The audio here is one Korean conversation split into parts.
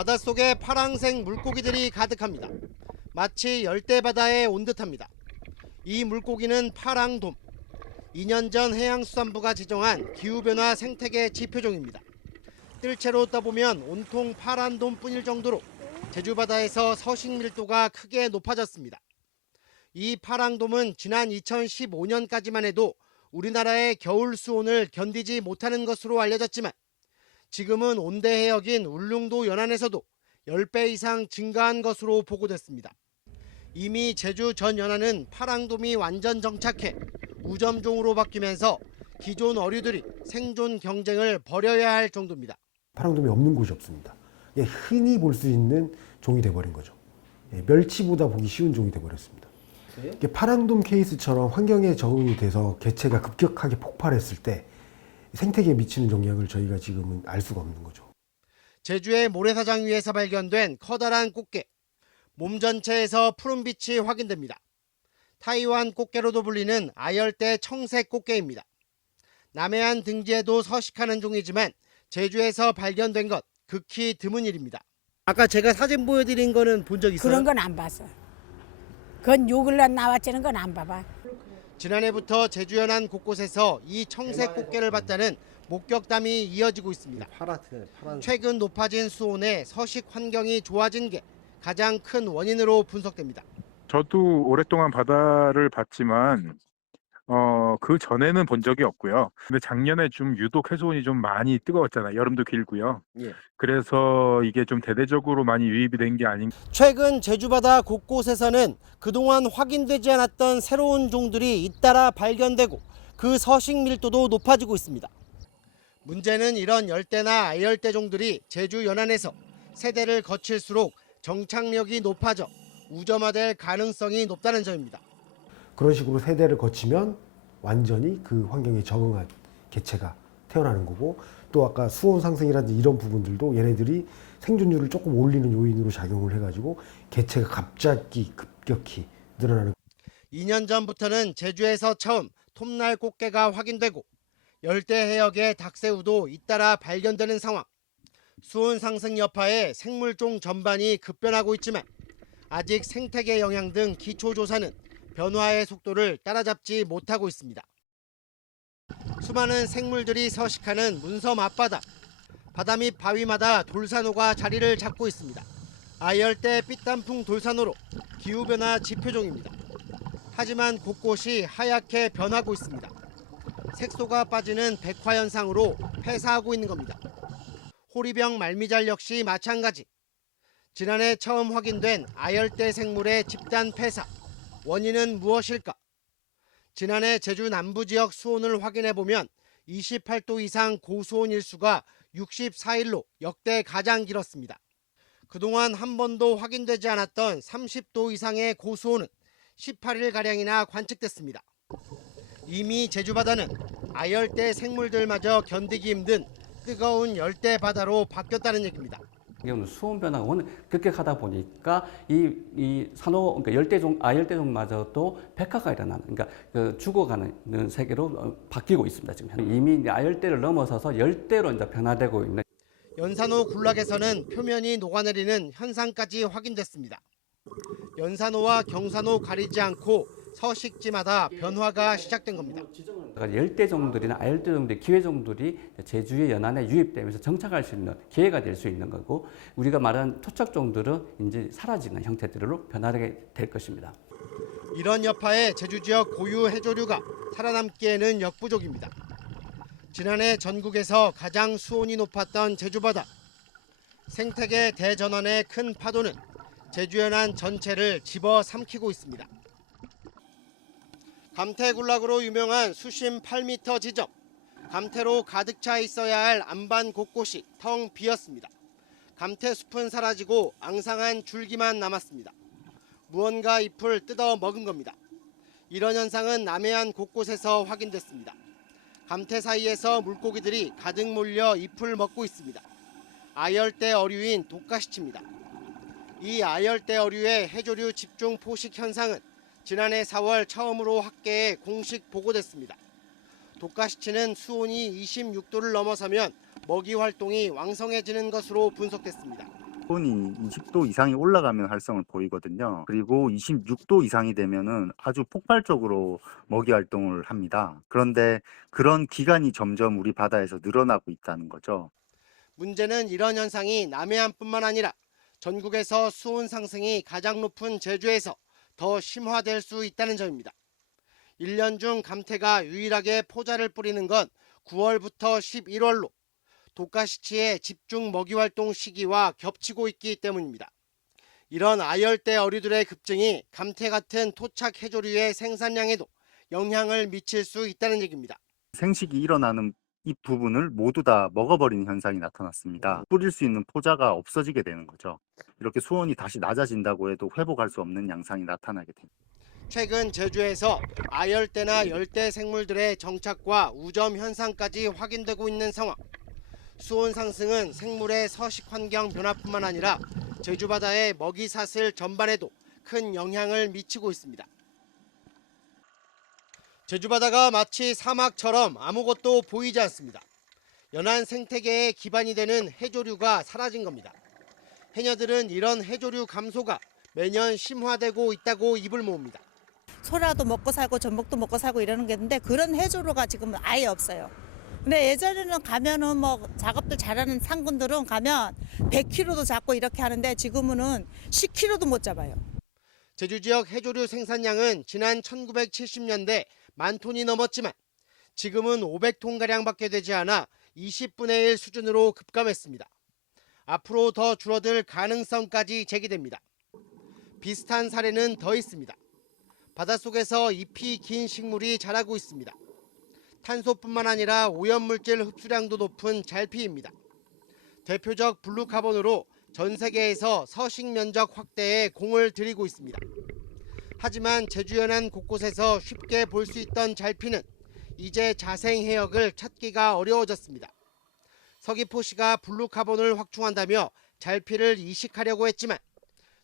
바닷속에 파랑색 물고기들이 가득합니다. 마치 열대바다에 온 듯합니다. 이 물고기는 파랑돔. 2년 전 해양수산부가 지정한 기후변화 생태계 지표종입니다. 뜰채로 떠보면 온통 파란돔뿐일 정도로 제주바다에서 서식 밀도가 크게 높아졌습니다. 이 파랑돔은 지난 2015년까지만 해도 우리나라의 겨울 수온을 견디지 못하는 것으로 알려졌지만 지금은 온대 해역인 울릉도 연안에서도 10배 이상 증가한 것으로 보고됐습니다. 이미 제주 전 연안은 파랑돔이 완전 정착해 우점종으로 바뀌면서 기존 어류들이 생존 경쟁을 벌여야 할 정도입니다. 파랑돔이 없는 곳이 없습니다. 흔히 볼 수 있는 종이 돼버린 거죠. 멸치보다 보기 쉬운 종이 돼버렸습니다. 파랑돔 케이스처럼 환경에 적응이 돼서 개체가 급격하게 폭발했을 때 생태계에 미치는 영향을 저희가 지금은 알 수가 없는 거죠. 제주의 모래사장 위에서 발견된 커다란 꽃게. 몸 전체에서 푸른빛이 확인됩니다. 타이완 꽃게로도 불리는 아열대 청색 꽃게입니다. 남해안 등지에도 서식하는 종이지만 제주에서 발견된 것 극히 드문 일입니다. 아까 제가 사진 보여드린 거는 본 적 있어요? 그런 건 안 봤어. 그건 요글날 나왔지는 건 안 봐봐. 지난해부터 제주 연안 곳곳에서 이 청색 꽃게를 봤다는 목격담이 이어지고 있습니다. 최근 높아진 수온에 서식 환경이 좋아진 게 가장 큰 원인으로 분석됩니다. 저도 오랫동안 바다를 봤지만 그 전에는 본 적이 없고요. 근데 작년에 좀 유독 해수온이 좀 많이 뜨거웠잖아요. 여름도 길고요. 예. 그래서 이게 좀 대대적으로 많이 유입이 된 게 아닌가. 최근 제주바다 곳곳에서는 그동안 확인되지 않았던 새로운 종들이 잇따라 발견되고 그 서식 밀도도 높아지고 있습니다. 문제는 이런 열대나 아열대 종들이 제주 연안에서 세대를 거칠수록 정착력이 높아져 우점화될 가능성이 높다는 점입니다. 그런 식으로 세대를 거치면 완전히 그 환경에 적응한 개체가 태어나는 거고, 또 아까 수온 상승이라든지 이런 부분들도 얘네들이 생존율을 조금 올리는 요인으로 작용을 해가지고 개체가 갑자기 급격히 늘어나는. 2년 전부터는 제주에서 처음 톱날 꽃게가 확인되고 열대 해역의 닭새우도 잇따라 발견되는 상황. 수온 상승 여파에 생물종 전반이 급변하고 있지만 아직 생태계 영향 등 기초조사는 변화의 속도를 따라잡지 못하고 있습니다. 수많은 생물들이 서식하는 문섬 앞바다. 바다 및 바위마다 돌산호가 자리를 잡고 있습니다. 아열대 삐땀풍 돌산호로 기후변화 지표종입니다. 하지만 곳곳이 하얗게 변하고 있습니다. 색소가 빠지는 백화현상으로 폐사하고 있는 겁니다. 호리병 말미잘 역시 마찬가지. 지난해 처음 확인된 아열대 생물의 집단 폐사. 원인은 무엇일까? 지난해 제주 남부 지역 수온을 확인해 보면 28도 이상 고수온 일수가 64일로 역대 가장 길었습니다. 그동안 한 번도 확인되지 않았던 30도 이상의 고수온은 18일가량이나 관측됐습니다. 이미 제주바다는 아열대 생물들마저 견디기 힘든 뜨거운 열대 바다로 바뀌었다는 얘기입니다. 수온 변화가 워낙 급격하다 보니까 이 산호, 그러니까 열대종, 아열대종마저도 백화가 일어나는, 그러니까 그 죽어가는 세계로 바뀌고 있습니다. 지금 이미 아열대를 넘어서서 열대로 이제 변화되고 있는. 연산호 군락에서는 표면이 녹아내리는 현상까지 확인됐습니다. 연산호와 경산호 가리지 않고 서식지마다 변화가 시작된 겁니다. 열대종들이나 아열대종들, 기회종들이 제주의 연안에 유입되면서 정착할 수 있는 기회가 될 수 있는 거고, 우리가 말하는 토착종들은 이제 사라지는 형태들로 변하게 될 것입니다. 이런 여파에 제주 지역 고유 해조류가 살아남기에는 역부족입니다. 지난해 전국에서 가장 수온이 높았던 제주바다. 생태계 대전환의 큰 파도는 제주 연안 전체를 집어삼키고 있습니다. 감태군락으로 유명한 수심 8m 지점. 감태로 가득 차 있어야 할 안반 곳곳이 텅 비었습니다. 감태숲은 사라지고 앙상한 줄기만 남았습니다. 무언가 잎을 뜯어 먹은 겁니다. 이런 현상은 남해안 곳곳에서 확인됐습니다. 감태 사이에서 물고기들이 가득 몰려 잎을 먹고 있습니다. 아열대 어류인 독가시치입니다. 이 아열대 어류의 해조류 집중 포식 현상은 지난해 4월 처음으로 학계에 공식 보고됐습니다. 독가시치는 수온이 26도를 넘어서면 먹이 활동이 왕성해지는 것으로 분석됐습니다. 수온이 20도 이상이 올라가면 활성을 보이거든요. 그리고 26도 이상이 되면은 아주 폭발적으로 먹이 활동을 합니다. 그런데 그런 기간이 점점 우리 바다에서 늘어나고 있다는 거죠. 문제는 이런 현상이 남해안뿐만 아니라 전국에서 수온 상승이 가장 높은 제주에서 더 심화될 수 있다는 점입니다. 1년 중 감태가 유일하게 포자를 뿌리는 건 9월부터 11월로 독가시치의 집중 먹이활동 시기와 겹치고 있기 때문입니다. 이런 아열대 어류들의 급증이 감태 같은 토착 해조류의 생산량에도 영향을 미칠 수 있다는 얘기입니다. 생식이 일어나는 이 부분을 모두 다 먹어버리는 현상이 나타났습니다. 뿌릴 수 있는 포자가 없어지게 되는 거죠. 이렇게 수온이 다시 낮아진다고 해도 회복할 수 없는 양상이 나타나게 됩니다. 최근 제주에서 아열대나 열대 생물들의 정착과 우점 현상까지 확인되고 있는 상황. 수온 상승은 생물의 서식 환경 변화뿐만 아니라 제주 바다의 먹이 사슬 전반에도 큰 영향을 미치고 있습니다. 제주 바다가 마치 사막처럼 아무것도 보이지 않습니다. 연안 생태계의 기반이 되는 해조류가 사라진 겁니다. 해녀들은 이런 해조류 감소가 매년 심화되고 있다고 입을 모읍니다. 소라도 먹고 살고 전복도 먹고 살고 이러는 게 있는데 그런 해조류가 지금 아예 없어요. 근데 예전에는 가면은 뭐 작업들 잘하는 상군들은 가면 100kg도 잡고 이렇게 하는데 지금은 10kg도 못 잡아요. 제주 지역 해조류 생산량은 지난 1970년대 10,000톤이 넘었지만 지금은 500톤가량밖에 되지 않아 20분의 1 수준으로 급감했습니다. 앞으로 더 줄어들 가능성까지 제기됩니다. 비슷한 사례는 더 있습니다. 바닷속에서 잎이 긴 식물이 자라고 있습니다. 탄소뿐만 아니라 오염물질 흡수량도 높은 잘피입니다. 대표적 블루카본으로 전 세계에서 서식 면적 확대에 공을 들이고 있습니다. 하지만 제주 연안 곳곳에서 쉽게 볼 수 있던 잘피는 이제 자생 해역을 찾기가 어려워졌습니다. 서귀포시가 블루카본을 확충한다며 잘피를 이식하려고 했지만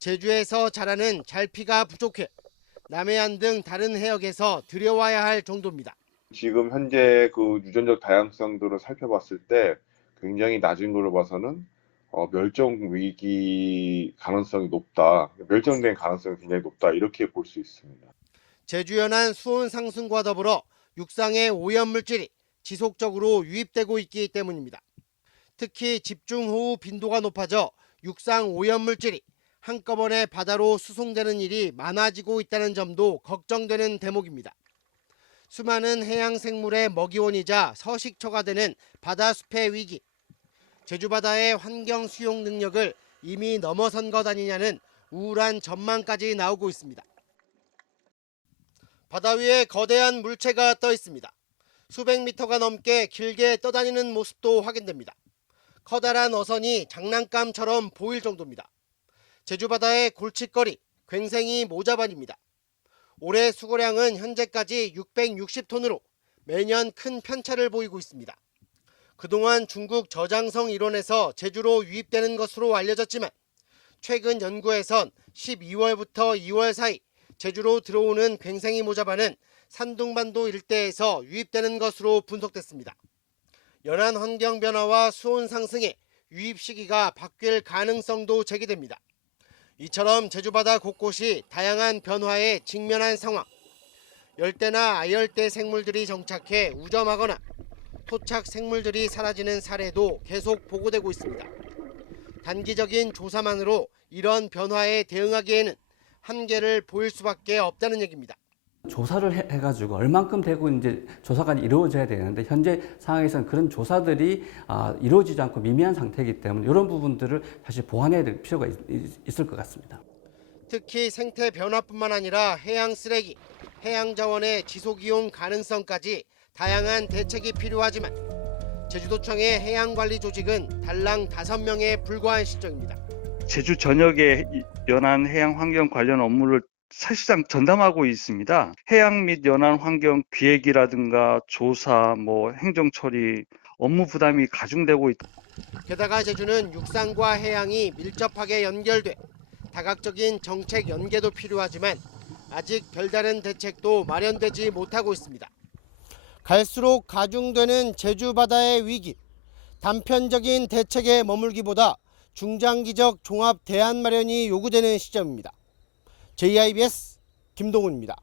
제주에서 자라는 잘피가 부족해 남해안 등 다른 해역에서 들여와야 할 정도입니다. 지금 현재 그 유전적 다양성들을 살펴봤을 때 굉장히 낮은 걸로 봐서는 멸종 위기 가능성이 높다. 멸종된 가능성이 굉장히 높다. 이렇게 볼 수 있습니다. 제주 연안 수온 상승과 더불어 육상의 오염물질이 지속적으로 유입되고 있기 때문입니다. 특히 집중호우 빈도가 높아져 육상 오염물질이 한꺼번에 바다로 수송되는 일이 많아지고 있다는 점도 걱정되는 대목입니다. 수많은 해양 생물의 먹이원이자 서식처가 되는 바다숲의 위기. 제주 바다의 환경 수용 능력을 이미 넘어선 것 아니냐는 우울한 전망까지 나오고 있습니다. 바다 위에 거대한 물체가 떠 있습니다. 수백 미터가 넘게 길게 떠다니는 모습도 확인됩니다. 커다란 어선이 장난감처럼 보일 정도입니다. 제주 바다의 골칫거리, 괭생이 모자반입니다. 올해 수거량은 현재까지 660톤으로 매년 큰 편차를 보이고 있습니다. 그동안 중국 저장성 일원에서 제주로 유입되는 것으로 알려졌지만 최근 연구에선 12월부터 2월 사이 제주로 들어오는 괭생이 모자반은 산둥반도 일대에서 유입되는 것으로 분석됐습니다. 연안 환경 변화와 수온 상승에 유입 시기가 바뀔 가능성도 제기됩니다. 이처럼 제주바다 곳곳이 다양한 변화에 직면한 상황. 열대나 아열대 생물들이 정착해 우점하거나 토착 생물들이 사라지는 사례도 계속 보고되고 있습니다. 단기적인 조사만으로 이런 변화에 대응하기에는 한계를 보일 수밖에 없다는 얘기입니다. 조사를 해가지고 얼만큼 되고 이제 조사가 이루어져야 되는데 현재 상황에서는 그런 조사들이 이루어지지 않고 미미한 상태이기 때문에 이런 부분들을 사실 보완해야 될 필요가 있을 것 같습니다. 특히 생태 변화뿐만 아니라 해양 쓰레기, 해양 자원의 지속 이용 가능성까지 다양한 대책이 필요하지만 제주도청의 해양관리 조직은 달랑 5명에 불과한 실정입니다. 제주 전역의 연안 해양 환경 관련 업무를 사실상 전담하고 있습니다. 해양 및 연안 환경 기획이라든가 조사, 행정 처리, 업무 부담이 가중되고 있다. 게다가 제주는 육상과 해양이 밀접하게 연결돼 다각적인 정책 연계도 필요하지만 아직 별다른 대책도 마련되지 못하고 있습니다. 갈수록 가중되는 제주 바다의 위기, 단편적인 대책에 머물기보다 중장기적 종합 대안 마련이 요구되는 시점입니다. JIBS 김동훈입니다.